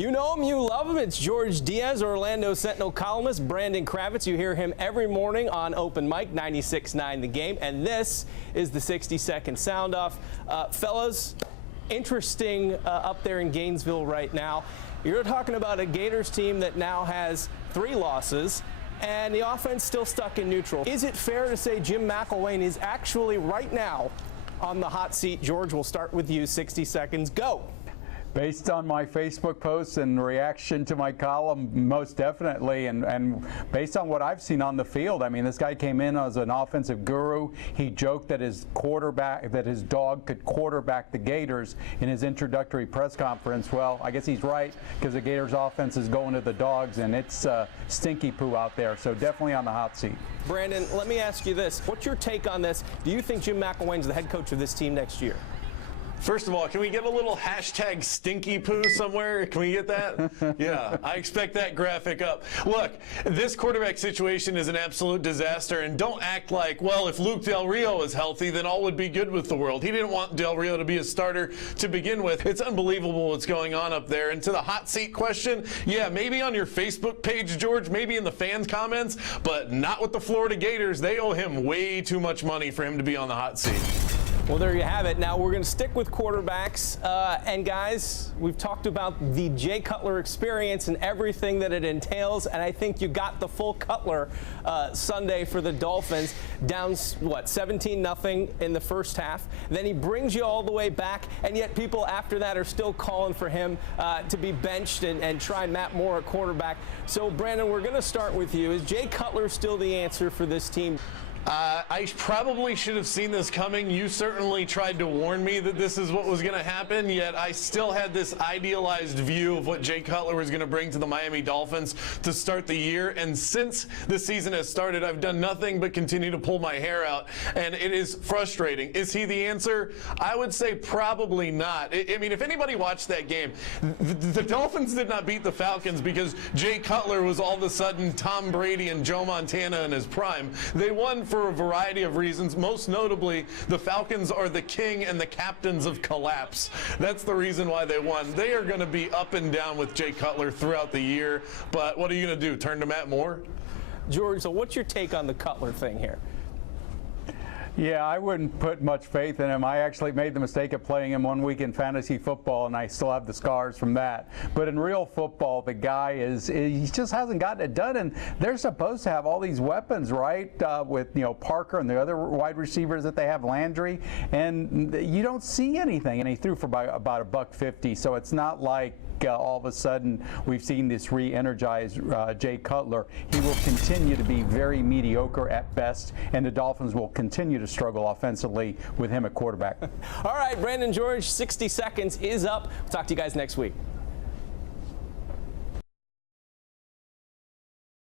You know him, you love him. It's George Diaz, Orlando Sentinel columnist Brandon Kravitz. You hear him every morning on Open Mic 96.9 The Game, and this is the 60-second sound off. Fellas, interesting up there in Gainesville right now. You're talking about a Gators team that now has 3 losses, and the offense still stuck in neutral. Is it fair to say Jim McElwain is actually right now on the hot seat? George, we'll start with you. 60 seconds, go. Based on my Facebook posts and reaction to my column, most definitely, and based on what I've seen on the field, I mean, this guy came in as an offensive guru. He joked that his dog could quarterback the Gators in his introductory press conference. Well, I guess he's right, because the Gators offense is going to the dogs, and it's stinky poo out there, so definitely on the hot seat. Brandon, let me ask you this. What's your take on this? Do you think Jim McElwain's the head coach of this team next year? First of all, can we get a little hashtag stinky poo somewhere? Can we get that? Yeah, I expect that graphic up. Look, this quarterback situation is an absolute disaster, and don't act like, well, if Luke Del Rio is healthy, then all would be good with the world. He didn't want Del Rio to be a starter to begin with. It's unbelievable what's going on up there. And to the hot seat question, yeah, maybe on your Facebook page, George, maybe in the fans' comments, but not with the Florida Gators. They owe him way too much money for him to be on the hot seat. Well, there you have it. Now we're going to stick with quarterbacks. And guys, we've talked about the Jay Cutler experience and everything that it entails. And I think you got the full Cutler Sunday for the Dolphins. Down, what, 17-0 in the first half. Then he brings you all the way back. And yet people after that are still calling for him to be benched and try Matt Moore at quarterback. So, Brandon, we're going to start with you. Is Jay Cutler still the answer for this team? I probably should have seen this coming. You certainly tried to warn me that this is what was going to happen, yet I still had this idealized view of what Jay Cutler was going to bring to the Miami Dolphins to start the year. And since the season has started, I've done nothing but continue to pull my hair out, and it is frustrating. Is he the answer? I would say probably not. I mean, if anybody watched that game, the Dolphins did not beat the Falcons because Jay Cutler was all of a sudden Tom Brady and Joe Montana in his prime. They won for a variety of reasons. Most notably, the Falcons are the king and the captains of collapse. That's the reason why they won. They are going to be up and down with Jay Cutler throughout the year, but what are you going to do, turn to Matt Moore? George, so what's your take on the Cutler thing here? Yeah, I wouldn't put much faith in him. I actually made the mistake of playing him one week in fantasy football, and I still have the scars from that. But in real football, the guy he just hasn't gotten it done, and they're supposed to have all these weapons, right, with, you know, Parker and the other wide receivers that they have, Landry, and you don't see anything. And he threw for about $150, so it's not like all of a sudden we've seen this re-energized Jay Cutler. He will continue to be very mediocre at best, and the Dolphins will continue to struggle offensively with him at quarterback. All right, Brandon, George, 60 seconds is up. We'll talk to you guys next week.